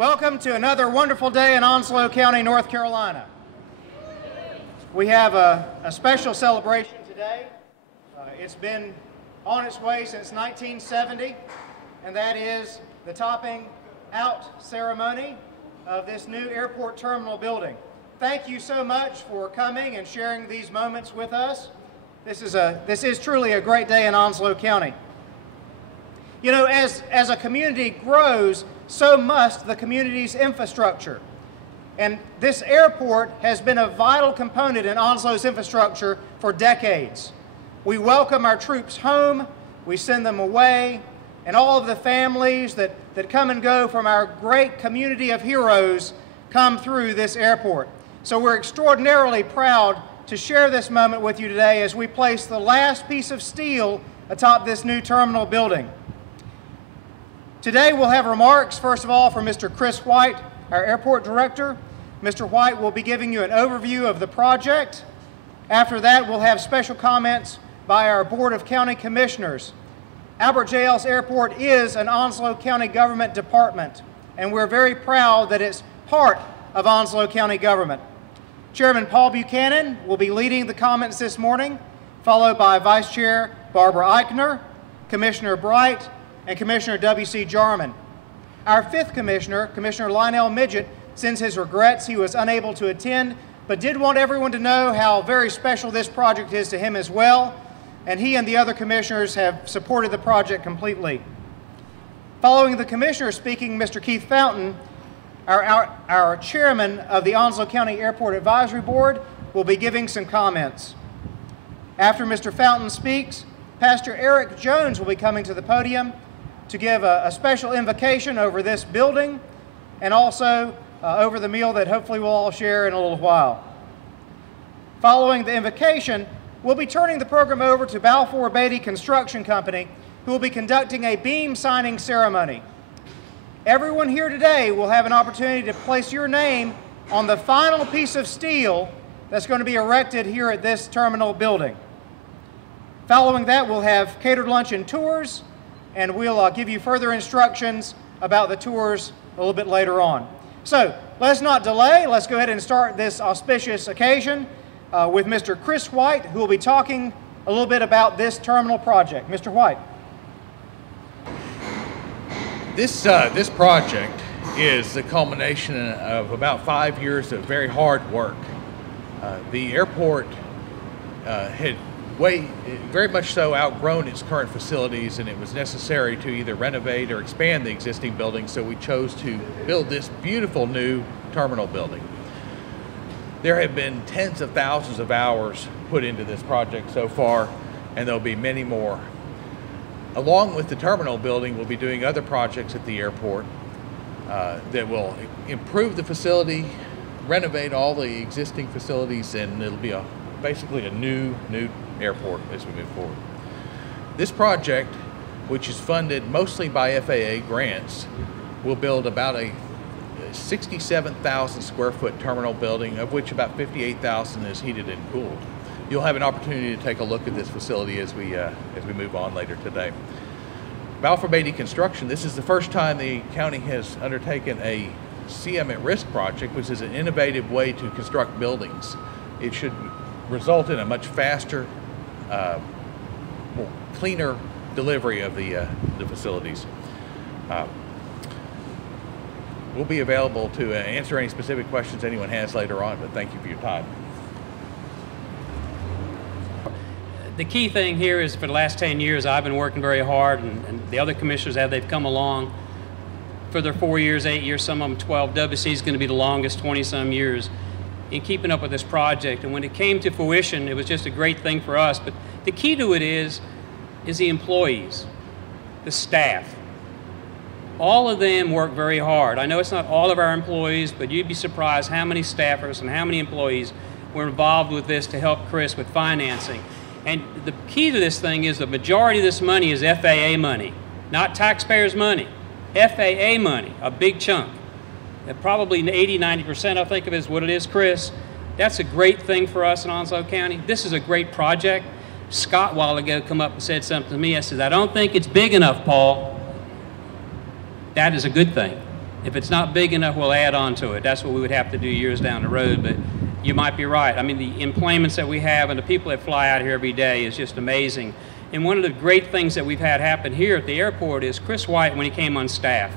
Welcome to another wonderful day in Onslow County, North Carolina. We have a special celebration today. It's been on its way since 1970, and that is the topping out ceremony of this new airport terminal building. Thank you so much for coming and sharing these moments with us. This is truly a great day in Onslow County. You know, as a community grows, so must the community's infrastructure. And this airport has been a vital component in Onslow's infrastructure for decades. We welcome our troops home, we send them away, and all of the families that come and go from our great community of heroes come through this airport. So we're extraordinarily proud to share this moment with you today as we place the last piece of steel atop this new terminal building. Today we'll have remarks, first of all, from Mr. Chris White, our airport director. Mr. White will be giving you an overview of the project. After that, we'll have special comments by our Board of County Commissioners. Albert J. Ellis Airport is an Onslow County government department, and we're very proud that it's part of Onslow County government. Chairman Paul Buchanan will be leading the comments this morning, followed by Vice Chair Barbara Ikner, Commissioner Bright, and Commissioner W.C. Jarman. Our fifth commissioner, Commissioner Lionel Midget, sends his regrets he was unable to attend, but did want everyone to know how very special this project is to him as well, and he and the other commissioners have supported the project completely. Following the commissioner speaking, Mr. Keith Fountain, our chairman of the Onslow County Airport Advisory Board, will be giving some comments. After Mr. Fountain speaks, Pastor Eric Jones will be coming to the podium to give a special invocation over this building and also over the meal that hopefully we'll all share in a little while. Following the invocation, we'll be turning the program over to Balfour Beatty Construction Company, who will be conducting a beam signing ceremony. Everyone here today will have an opportunity to place your name on the final piece of steel that's going to be erected here at this terminal building. Following that, we'll have catered lunch and tours, and we'll give you further instructions about the tours a little bit later on. So let's not delay. Let's go ahead and start this auspicious occasion with Mr. Chris White, who will be talking a little bit about this terminal project. Mr. White. This project is the culmination of about 5 years of very hard work. The airport had very much so outgrown its current facilities, and it was necessary to either renovate or expand the existing building, so we chose to build this beautiful new terminal building. There have been tens of thousands of hours put into this project so far, and there'll be many more. Along with the terminal building, we'll be doing other projects at the airport that will improve the facility, renovate all the existing facilities, and it'll be basically a new airport as we move forward. This project, which is funded mostly by FAA grants, will build about a 67,000 square foot terminal building, of which about 58,000 is heated and cooled. You'll have an opportunity to take a look at this facility as we move on later today. Balfour Beatty Construction, this is the first time the county has undertaken a CM at risk project, which is an innovative way to construct buildings. It should result in a much faster, more cleaner delivery of the facilities. We'll be available to answer any specific questions anyone has later on, but thank you for your time. The key thing here is for the last 10 years I've been working very hard, and the other commissioners they've come along for their 4 years, 8 years, some of them 12. WC is going to be the longest, 20-some years in keeping up with this project. And when it came to fruition, it was just a great thing for us. But the key to it is the employees, the staff. All of them work very hard. I know it's not all of our employees, but you'd be surprised how many staffers and how many employees were involved with this to help Chris with financing. And the key to this thing is the majority of this money is FAA money, not taxpayers' money. FAA money, a big chunk. Probably 80–90% I think of it is what it is, Chris. That's a great thing for us in Onslow County. This is a great project. Scott a while ago come up and said something to me. I said, I don't think it's big enough, Paul. That is a good thing. If it's not big enough, we'll add on to it. That's what we would have to do years down the road, but you might be right. I mean, the employments that we have and the people that fly out here every day is just amazing. And one of the great things that we've had happen here at the airport is Chris White, when he came on staff,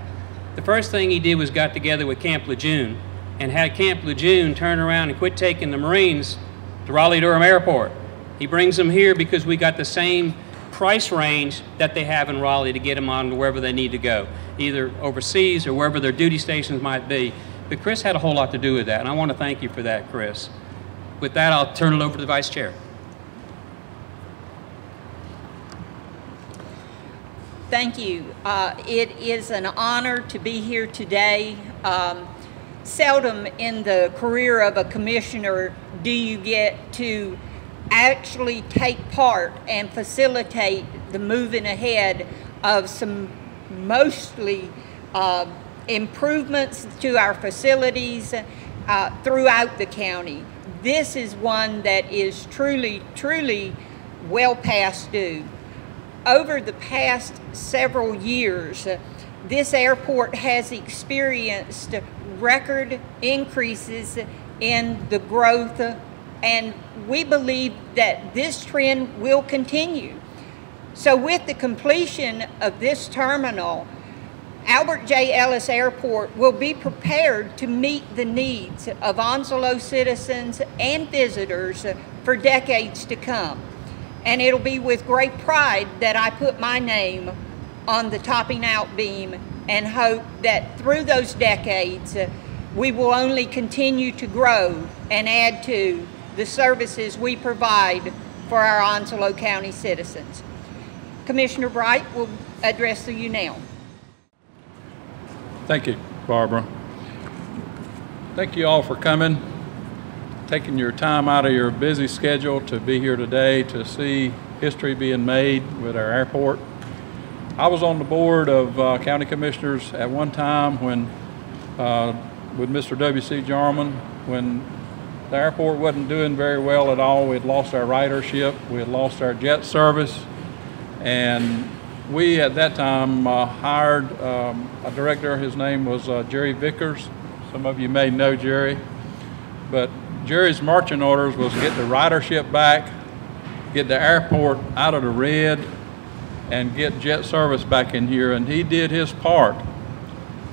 the first thing he did was got together with Camp Lejeune and had Camp Lejeune turn around and quit taking the Marines to Raleigh-Durham Airport. He brings them here because we got the same price range that they have in Raleigh to get them on to wherever they need to go, either overseas or wherever their duty stations might be. But Chris had a whole lot to do with that, and I want to thank you for that, Chris. With that, I'll turn it over to the Vice Chair. Thank you. It is an honor to be here today. Seldom in the career of a commissioner do you get to actually take part and facilitate the moving ahead of some mostly improvements to our facilities throughout the county. This is one that is truly, truly well past due. Over the past several years, this airport has experienced record increases in the growth, and we believe that this trend will continue. So with the completion of this terminal, Albert J. Ellis Airport will be prepared to meet the needs of Onslow citizens and visitors for decades to come. And it'll be with great pride that I put my name on the topping out beam and hope that through those decades, we will only continue to grow and add to the services we provide for our Onslow County citizens. Commissioner Bright will address you now. Thank you, Barbara. Thank you all for coming, taking your time out of your busy schedule to be here today to see history being made with our airport. I was on the board of county commissioners at one time when, with Mr. W.C. Jarman, when the airport wasn't doing very well at all. We had lost our ridership, we had lost our jet service, and we at that time hired a director. His name was Jerry Vickers. Some of you may know Jerry, but Jerry's marching orders was get the ridership back, get the airport out of the red, and get jet service back in here, and he did his part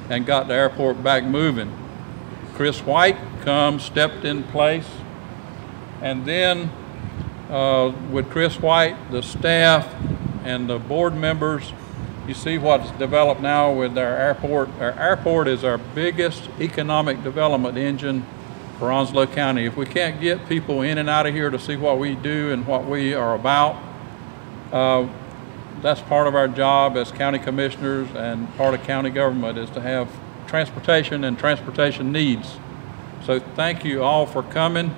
and got the airport back moving. Chris White stepped in place, and then with Chris White, the staff and the board members, you see what's developed now with our airport. Our airport is our biggest economic development engine for Onslow County. If we can't get people in and out of here to see what we do and what we are about, that's part of our job as county commissioners, and part of county government is to have transportation and transportation needs. So thank you all for coming.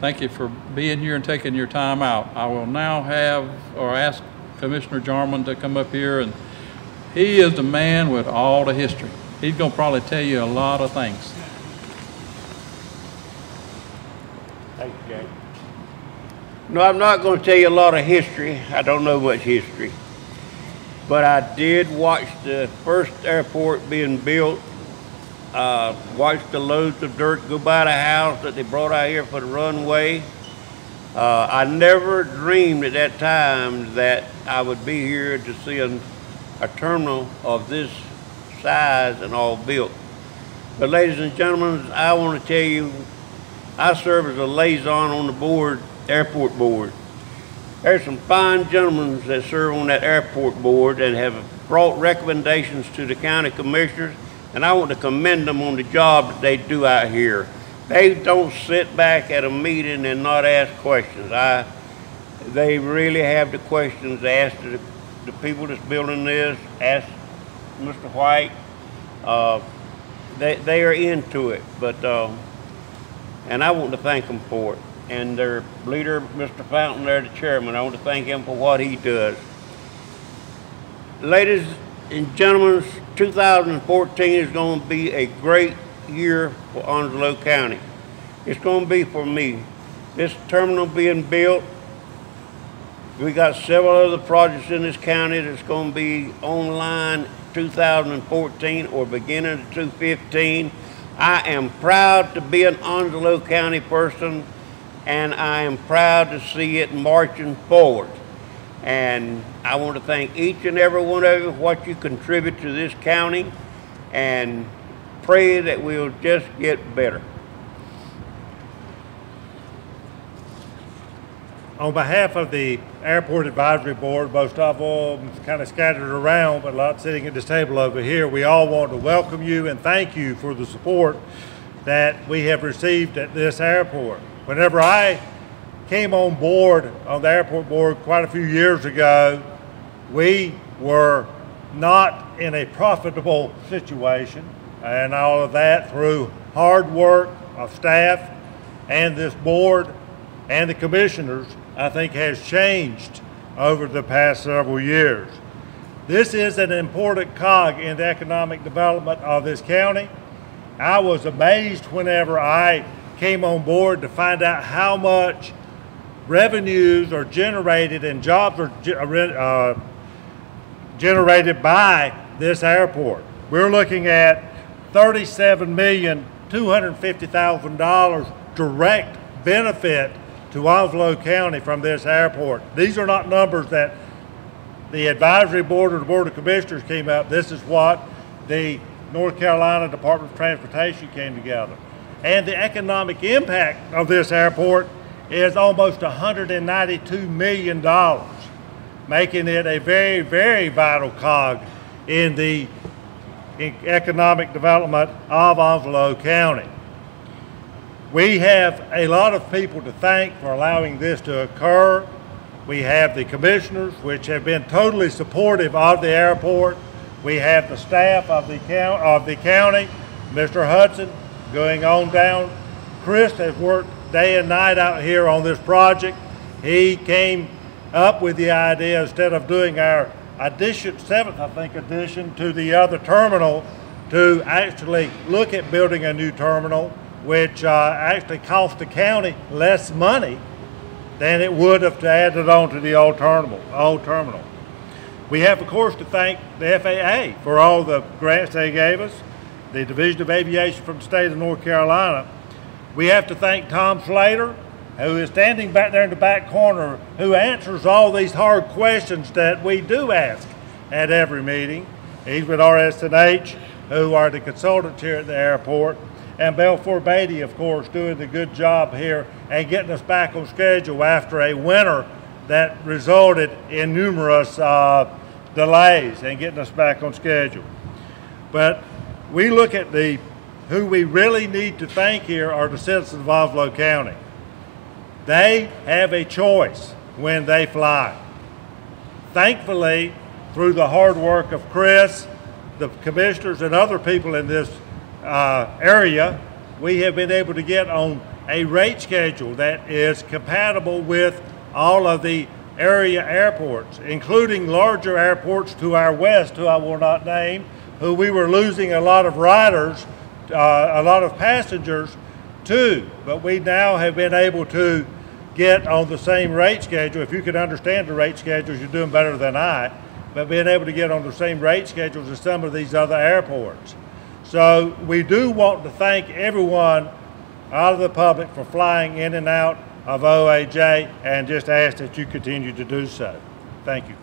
Thank you for being here and taking your time out. I will now ask Commissioner Jarman to come up here, and he is the man with all the history. He's gonna probably tell you a lot of things. Thank you, Jay. No, I'm not going to tell you a lot of history. I don't know much history. But I did watch the first airport being built, watched the loads of dirt go by the house that they brought out here for the runway. I never dreamed at that time that I would be here to see a terminal of this size and all built. But ladies and gentlemen, I want to tell you, I serve as a liaison on the board, airport board. There's some fine gentlemen that serve on that airport board and have brought recommendations to the county commissioners, and I want to commend them on the job that they do out here. They don't sit back at a meeting and not ask questions. They really have the questions asked to the people that's building this, ask Mr. White. They are into it, but and I want to thank them for it. And their leader, Mr. Fountain, there, the chairman, I want to thank him for what he does. Ladies and gentlemen, 2014 is going to be a great year for Onslow County. It's going to be for me. This terminal being built, we got several other projects in this county that's going to be online 2014 or beginning of 2015. I am proud to be an Onslow County person, and I am proud to see it marching forward. And I want to thank each and every one of you for what you contribute to this county, and pray that we'll just get better. On behalf of the Airport Advisory Board, most of them kind of scattered around, but a lot sitting at this table over here, we all want to welcome you and thank you for the support that we have received at this airport. Whenever I came on board on the airport board quite a few years ago, we were not in a profitable situation, and all of that through hard work of staff and this board and the commissioners, I think, has changed over the past several years. This is an important cog in the economic development of this county. I was amazed whenever I came on board to find out how much revenues are generated and jobs are generated by this airport. We're looking at $37,250,000 direct benefit to Onslow County from this airport. These are not numbers that the advisory board or the Board of Commissioners came up. This is what the North Carolina Department of Transportation came together. And the economic impact of this airport is almost $192 million, making it a very, very vital cog in the economic development of Onslow County. We have a lot of people to thank for allowing this to occur. We have the commissioners, which have been totally supportive of the airport. We have the staff of the county, Mr. Hudson, going on down. Chris has worked day and night out here on this project. He came up with the idea, instead of doing our seventh addition to the other terminal, to actually look at building a new terminal, which actually cost the county less money than it would have to add it on to the old terminal. We have, of course, to thank the FAA for all the grants they gave us, the Division of Aviation from the state of North Carolina. We have to thank Tom Slater, who is standing back there in the back corner, who answers all these hard questions that we do ask at every meeting. He's with RS&H, who are the consultants here at the airport. And Belfour Beatty, of course, doing the good job here and getting us back on schedule after a winter that resulted in numerous delays and getting us back on schedule. But we look at who we really need to thank here are the citizens of Onslow County. They have a choice when they fly. Thankfully, through the hard work of Chris, the commissioners, and other people in this area, we have been able to get on a rate schedule that is compatible with all of the area airports, including larger airports to our west, who I will not name, who we were losing a lot of riders, a lot of passengers to. But we now have been able to get on the same rate schedule. If you could understand the rate schedules, you're doing better than I, but being able to get on the same rate schedules as some of these other airports. So we do want to thank everyone out of the public for flying in and out of OAJ, and just ask that you continue to do so. Thank you.